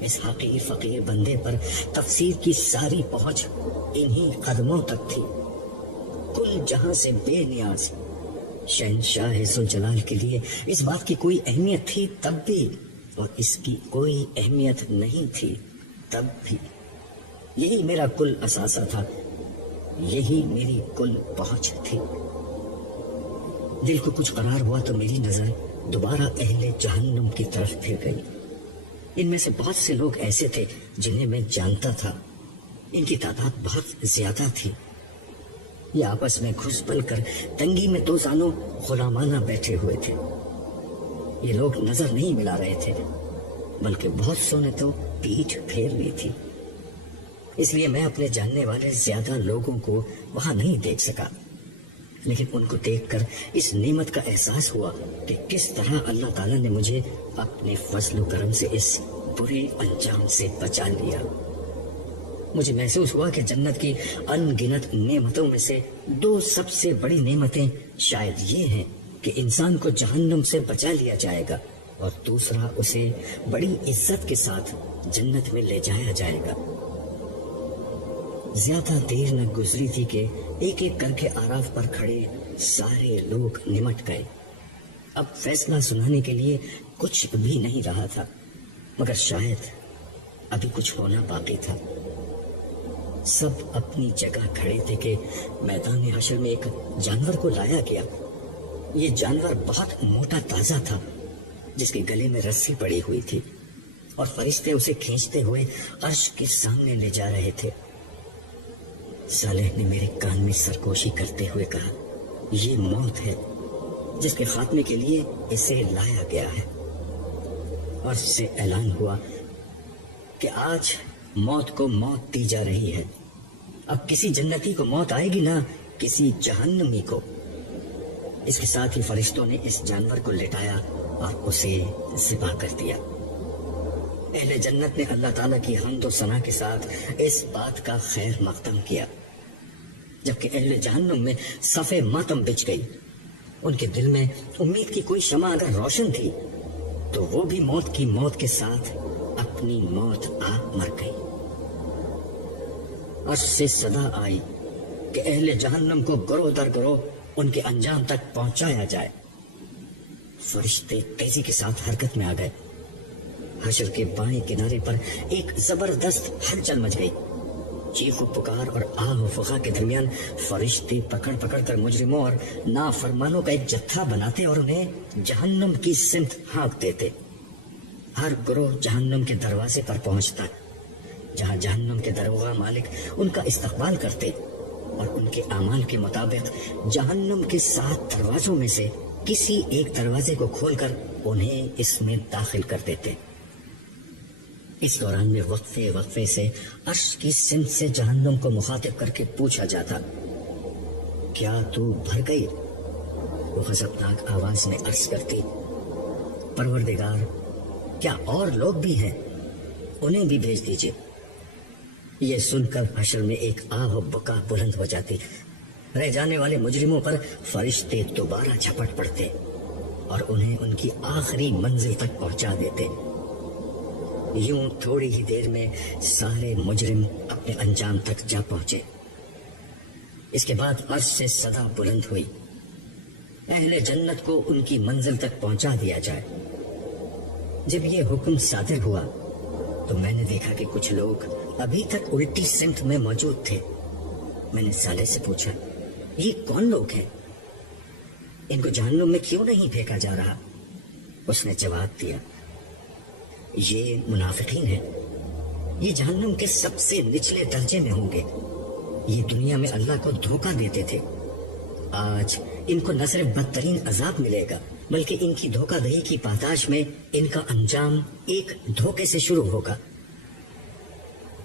اس حقیر فقیر بندے پر تفسیر کی ساری پہنچ انہی قدموں تک تھی۔ کل جہاں سے بے نیاز شہنشاہ ذوالجلال کے لیے اس بات کی کوئی اہمیت تھی تب بھی، اور اس کی کوئی اہمیت نہیں تھی تب بھی۔ یہی میرا کل اثاثہ تھا، یہی میری کل پہنچ تھی۔ دل کو کچھ قرار ہوا تو میری نظر دوبارہ اہل جہنم کی طرف پھر گئی۔ ان میں سے بہت سے لوگ ایسے تھے جنہیں میں جانتا تھا، ان کی تعداد بہت زیادہ تھی۔ یہ آپس میں گھس پل کر تنگی میں دو زانوں غلامانہ بیٹھے ہوئے تھے۔ یہ لوگ نظر نہیں ملا رہے تھے بلکہ بہت سو نے تو پیٹھ پھیر لی تھی۔ اس لیے میں اپنے جاننے والے زیادہ لوگوں کو وہاں نہیں دیکھ سکا، لیکن ان کو دیکھ کر اس نعمت کا احساس ہوا کہ کس طرح اللہ تعالیٰ نے مجھے اپنے فضل و کرم سے اس برے انجام سے بچا لیا۔ مجھے محسوس ہوا کہ جنت کی ان گنت نعمتوں میں سے دو سب سے بڑی نعمتیں شاید یہ ہیں کہ انسان کو جہنم سے بچا لیا جائے گا، اور دوسرا اسے بڑی عزت کے ساتھ جنت میں لے جایا جائے گا۔ زیادہ دیر نہ گزری تھی کہ ایک ایک کر کے آراف پر کھڑے سارے لوگ نمٹ گئے۔ اب فیصلہ سنانے کے لیے کچھ بھی نہیں رہا تھا، مگر شاید ابھی کچھ ہونا باقی تھا۔ سب اپنی جگہ کھڑے تھے کہ میدان حشر میں ایک جانور کو لایا گیا۔ یہ جانور بہت موٹا تازہ تھا، جس کے گلے میں رسی پڑی ہوئی تھی، اور فرشتے اسے کھینچتے ہوئے عرش کے سامنے لے جا رہے تھے۔ صالح نے میرے کان میں سرگوشی کرتے ہوئے کہا، یہ موت ہے جس کے خاتمے کے لیے اسے لایا گیا ہے۔ عرش سے اعلان ہوا کہ آج موت کو موت دی جا رہی ہے۔ اب کسی جنتی کو موت آئے گی نہ کسی جہنمی کو۔ اس کے ساتھ ہی فرشتوں نے اس جانور کو لٹایا اور اسے ذبح کر دیا۔ اہل جنت نے اللہ تعالیٰ کی حمد و ثنا کے ساتھ اس بات کا خیر مقدم کیا، جبکہ اہل جہنم میں صف ماتم بچ گئی۔ ان کے دل میں امید کی کوئی شمع اگر روشن تھی تو وہ بھی موت کی موت کے ساتھ اپنی موت آپ مر گئی۔ عرش سے صدا آئی کہ اہل جہنم کو گروہ در گروہ ان کے انجام تک پہنچایا جائے۔ فرشتے تیزی کے ساتھ حرکت میں آ گئے۔ حشر کے بائیں کنارے پر ایک زبردست ہلچل مچ گئی۔ چیخ و پکار اور آہ و فغاں کے درمیان فرشتے پکڑ پکڑ کر مجرموں اور نافرمانوں کا ایک جتھا بناتے اور انہیں جہنم کی سمت ہانک دیتے۔ ہر گروہ جہنم کے دروازے پر پہنچتا، جہاں جہنم کے دروغہ مالک ان کا استقبال کرتے اور ان کے اعمال کے مطابق جہنم کے 7 دروازوں میں سے کسی ایک دروازے کو کھول کر انہیں اس میں داخل کر دیتے۔ اس دوران میں وقفے وقفے سے عرش کی سمت سے جہنم کو مخاطب کر کے پوچھا جاتا، کیا تو بھر گئی؟ وہ غضبناک آواز میں عرض کرتی، پروردگار، کیا اور لوگ بھی ہیں؟ انہیں بھی بھیج دیجیے۔ یہ سن کر حشر میں ایک آہ و بکا بلند ہو جاتی۔ رہ جانے والے مجرموں پر فرشتے دوبارہ جھپٹ پڑتے اور انہیں ان کی آخری منزل تک پہنچا دیتے۔ یوں تھوڑی ہی دیر میں سارے مجرم اپنے انجام تک جا پہنچے۔ اس کے بعد عرش سے صدا بلند ہوئی، اہل جنت کو ان کی منزل تک پہنچا دیا جائے۔ جب یہ حکم صادر ہوا تو میں نے دیکھا کہ کچھ لوگ ابھی تک الٹی سمت میں موجود تھے۔ میں نے صالح سے پوچھا، یہ کون لوگ ہیں؟ ان کو جہنم میں کیوں نہیں پھینکا جا رہا؟ اس نے جواب دیا، یہ منافقین ہیں، یہ جہنم کے سب سے نچلے درجے میں ہوں گے۔ یہ دنیا میں اللہ کو دھوکہ دیتے تھے، آج ان کو نہ صرف بدترین عذاب ملے گا بلکہ ان کی دھوکہ دہی کی پاداش میں ان کا انجام ایک دھوکے سے شروع ہوگا۔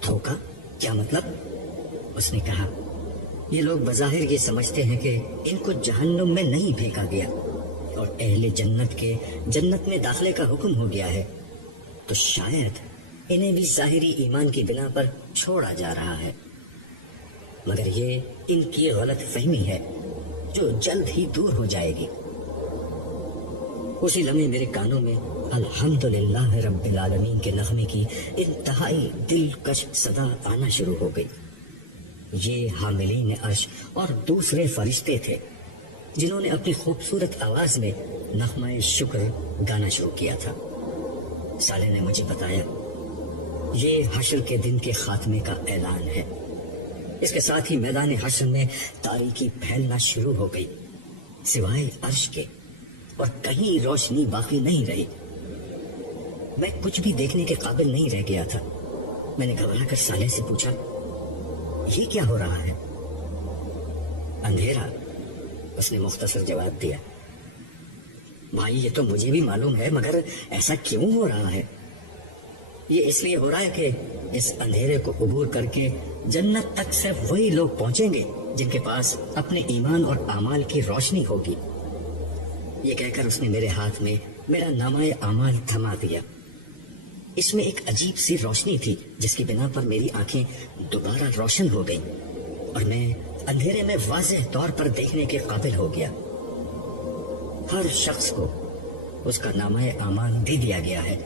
دھوکہ کیا مطلب؟ اس نے کہا، یہ لوگ بظاہر یہ سمجھتے ہیں کہ ان کو جہنم میں نہیں پھینکا گیا اور اہل جنت کے جنت میں داخلے کا حکم ہو گیا ہے، تو شاید انہیں بھی ظاہری ایمان کی بنا پر چھوڑا جا رہا ہے، مگر یہ ان کی غلط فہمی ہے جو جلد ہی دور ہو جائے گی۔ اسی لمحے میرے کانوں میں الحمدللہ رب العالمین کے نغمے کی انتہائی دلکش صدا آنا شروع ہو گئی۔ یہ حاملین عرش اور دوسرے فرشتے تھے جنہوں نے اپنی خوبصورت آواز میں نغمہ شکر گانا شروع کیا تھا۔ صالح نے مجھے بتایا، یہ حشر کے دن کے خاتمے کا اعلان ہے۔ اس کے ساتھ ہی میدان حشر میں تاریکی پھیلنا شروع ہو گئی، سوائے عرش کے، اور کہیں روشنی باقی نہیں رہی۔ میں کچھ بھی دیکھنے کے قابل نہیں رہ گیا تھا۔ میں نے گھبرا کر صالح سے پوچھا، یہ کیا ہو رہا ہے؟ اندھیرا، اس نے مختصر جواب دیا۔ بھائی، یہ تو مجھے بھی معلوم ہے، مگر ایسا کیوں ہو رہا ہے؟ یہ اس لیے ہو رہا ہے کہ اس اندھیرے کو عبور کر کے جنت تک صرف وہی لوگ پہنچیں گے جن کے پاس اپنے ایمان اور اعمال کی روشنی ہوگی۔ یہ کہہ کر اس نے میرے ہاتھ میں میرا نامہ اعمال تھما دیا۔ اس میں ایک عجیب سی روشنی تھی جس کی بنا پر میری آنکھیں دوبارہ روشن ہو گئیں اور میں اندھیرے میں واضح طور پر دیکھنے کے قابل ہو گیا۔ ہر شخص کو اس کا نامہ اعمال دے دیا گیا ہے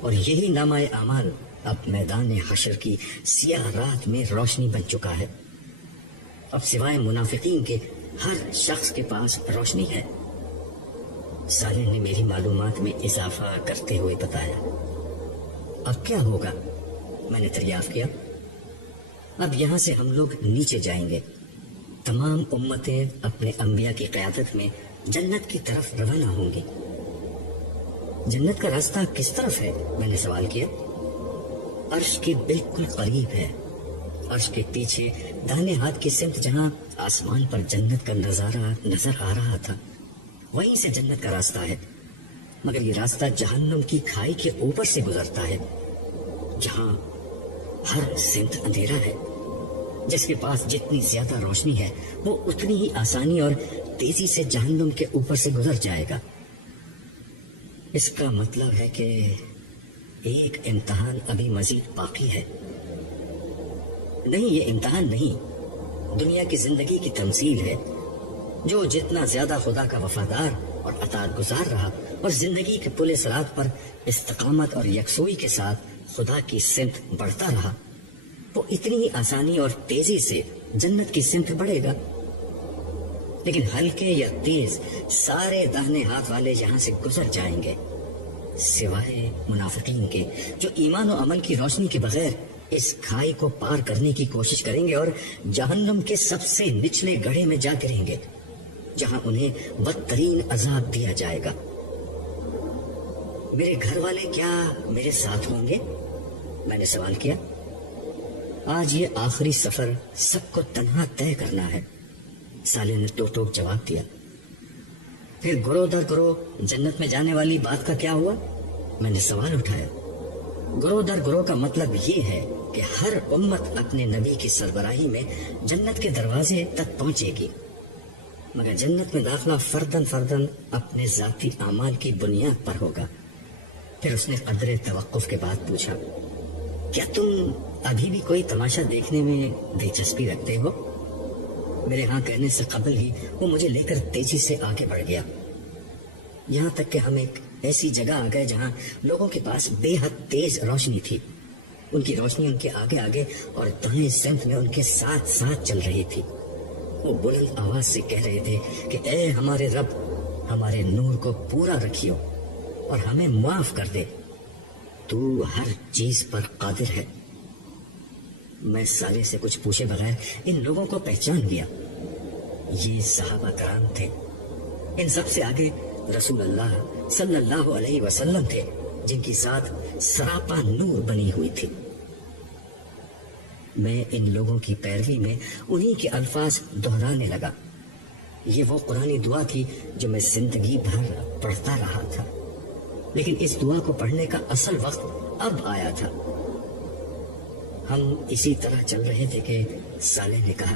اور یہی نامہ اعمال اب میدان حشر کی سیاہ رات میں روشنی بن چکا ہے۔ اب سوائے منافقین کے ہر شخص کے پاس روشنی ہے۔ صالح نے میری معلومات میں اضافہ کرتے ہوئے بتایا۔ اب کیا ہوگا؟ میں نے دریافت کیا۔ اب یہاں سے ہم لوگ نیچے جائیں گے۔ تمام امتیں اپنے انبیاء کی قیادت میں جنت کی طرف روانہ ہوں گی۔ جنت کا راستہ کس طرف ہے؟ میں نے سوال کیا۔ عرش کے بالکل قریب ہے۔ عرش کے پیچھے داہنے ہاتھ کی سمت جہاں آسمان پر جنت کا نظارہ نظر آ رہا تھا، وہیں سے جنت کا راستہ ہے، مگر یہ راستہ جہنم کی کھائی کے اوپر سے گزرتا ہے جہاں ہر سمت اندھیرا ہے۔ جس کے پاس جتنی زیادہ روشنی ہے وہ اتنی ہی آسانی اور تیزی سے جہنم کے اوپر سے گزر جائے گا۔ اس کا مطلب ہے کہ ایک امتحان ابھی مزید باقی ہے۔ نہیں، یہ امتحان نہیں، دنیا کی زندگی کی تمثیل ہے۔ جو جتنا زیادہ خدا کا وفادار اور اطاعت گزار رہا اور زندگی کے پل صراط پر استقامت اور یکسوئی کے ساتھ خدا کی سمت بڑھتا رہا، وہ اتنی ہی آسانی اور تیزی سے جنت کی سمت بڑھے گا۔ لیکن ہلکے یا تیز سارے داہنے ہاتھ والے یہاں سے گزر جائیں گے، سوائے منافقین کے جو ایمان و عمل کی روشنی کے بغیر اس کھائی کو پار کرنے کی کوشش کریں گے اور جہنم کے سب سے نچلے گڑھے میں جا گریں گے جہاں انہیں بدترین عذاب دیا جائے گا۔ میرے گھر والے کیا میرے ساتھ ہوں گے؟ میں نے سوال کیا۔ آج یہ آخری سفر سب کو تنہا طے کرنا ہے، صالح نے ٹوک ٹوک جواب دیا۔ پھر گروہ در گروہ جنت میں جانے والی بات کا کیا ہوا؟ میں نے سوال اٹھایا۔ گروہ در گروہ کا مطلب یہ ہے کہ ہر امت اپنے نبی کی سربراہی میں جنت کے دروازے تک پہنچے گی، مگر جنت میں داخلہ فردن فردن اپنے ذاتی اعمال کی بنیاد پر ہوگا۔ پھر اس نے قدر توقف کے بعد پوچھا، کیا تم ابھی بھی کوئی تماشا دیکھنے میں دلچسپی رکھتے ہو؟ میرے ہاں کہنے سے قبل ہی وہ مجھے لے کر تیزی سے آگے بڑھ گیا، یہاں تک کہ ہم ایک ایسی جگہ آ گئے جہاں لوگوں کے پاس بے حد تیز روشنی تھی۔ ان کی روشنی ان کے آگے آگے اور دائیں سمت میں ان کے ساتھ ساتھ چل رہی تھی۔ وہ بلند آواز سے کہہ رہے تھے کہ اے ہمارے رب، ہمارے نور کو پورا رکھیو اور ہمیں معاف کر دے، تو ہر چیز پر قادر ہے۔ میں صالح سے کچھ پوچھے بغیر ان لوگوں کو پہچان گیا۔ یہ صحابہ کرام تھے۔ ان سب سے آگے رسول اللہ صلی اللہ علیہ وسلم تھے، جن کی ذات سراپا نور بنی ہوئی تھی۔ میں ان لوگوں کی پیروی میں انہی کے الفاظ دہرانے لگا۔ یہ وہ قرآنی دعا تھی جو میں زندگی بھر پڑھتا رہا تھا، لیکن اس دعا کو پڑھنے کا اصل وقت اب آیا تھا۔ ہم اسی طرح چل رہے تھے کہ صالح نے کہا،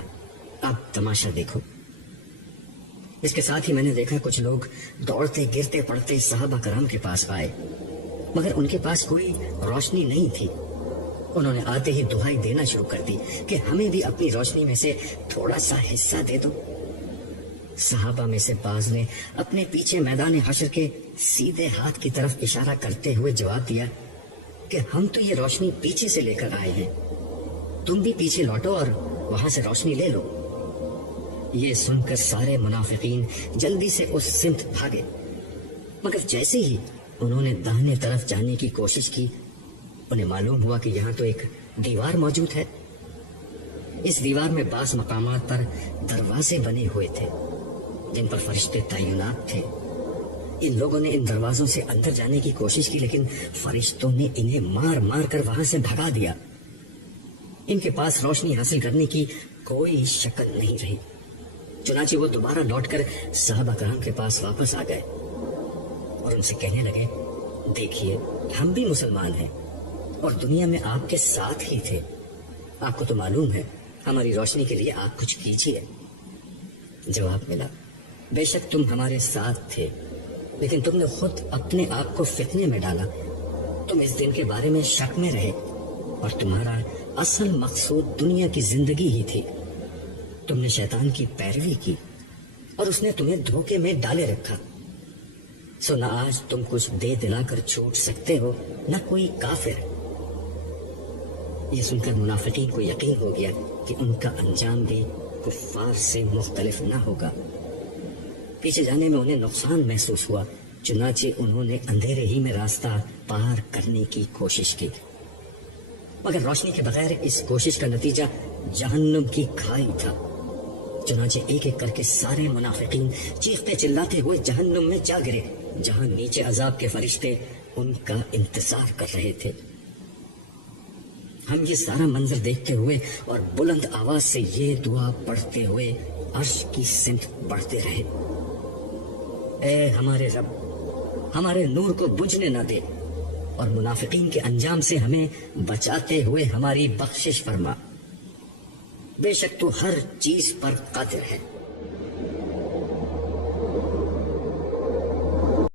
اب تماشا دیکھو۔ اس کے ساتھ ہی میں نے دیکھا کچھ لوگ دوڑتے گرتے پڑتے صحابہ کرام کے پاس آئے، مگر ان کے پاس کوئی روشنی نہیں تھی۔ انہوں نے آتے ہی دعائی دینا شروع کر دی کہ ہمیں بھی اپنی روشنی میں سے تھوڑا سا حصہ دے دو۔ صحابہ میں سے بعض نے اپنے پیچھے میدان حشر کے سیدھے ہاتھ کی طرف اشارہ کرتے ہوئے جواب دیا کہ ہم تو یہ روشنی پیچھے سے لے کر آئے ہیں، تم بھی پیچھے لوٹو اور وہاں سے روشنی لے لو۔ یہ سن کر سارے منافقین جلدی سے اس سمت بھاگے، مگر جیسے ہی انہوں نے داہنے طرف جانے کی کوشش کی، انہیں معلوم ہوا کہ یہاں تو ایک دیوار موجود ہے۔ اس دیوار میں بعض مقامات پر دروازے بنے ہوئے تھے جن پر فرشتے تعینات تھے۔ ان لوگوں نے ان دروازوں سے اندر جانے کی کوشش کی، لیکن فرشتوں نے انہیں مار مار کر وہاں سے بھگا دیا۔ ان کے پاس روشنی حاصل کرنے کی کوئی شکل نہیں رہی، چنانچہ وہ دوبارہ لوٹ کر صحابہ کرام کے پاس واپس آ گئے اور ان سے کہنے لگے، دیکھیے ہم بھی مسلمان ہیں، اور دنیا میں آپ کے ساتھ ہی تھے. آپ کو تو معلوم ہے ہماری روشنی کے لیے آپ کچھ کیجیے. جواب ملا, بے شک تم ہمارے ساتھ تھے, لیکن تم نے خود اپنے آپ کو فتنے میں ڈالا. تم اس دن کے بارے میں شک میں رہے, اور تمہارا اصل مقصود دنیا کی زندگی ہی تھی. تم نے شیطان کی پیروی کی اور اس نے تمہیں دھوکے میں ڈالے رکھا. سو نہ آج تم کچھ دے دلا کر چھوٹ سکتے ہو, نہ کوئی کافر. یہ سن کر منافقین کو یقین ہو گیا کہ ان کا انجام بھی کفار سے مختلف نہ ہوگا. پیچھے جانے میں انہیں نقصان محسوس ہوا, چنانچہ انہوں نے اندھیرے ہی میں راستہ پار کرنے کی کوشش کی, مگر روشنی کے بغیر اس کوشش کا نتیجہ جہنم کی کھائی تھا. چنانچہ ایک ایک کر کے سارے منافقین چیختے چلاتے ہوئے جہنم میں جا گرے, جہاں نیچے عذاب کے فرشتے ان کا انتظار کر رہے تھے. ہم یہ سارا منظر دیکھتے ہوئے اور بلند آواز سے یہ دعا پڑھتے ہوئے عرش کی سمت بڑھتے رہے, اے ہمارے رب, ہمارے نور کو بجھنے نہ دے, اور منافقین کے انجام سے ہمیں بچاتے ہوئے ہماری بخشش فرما. بے شک تو ہر چیز پر قادر ہے.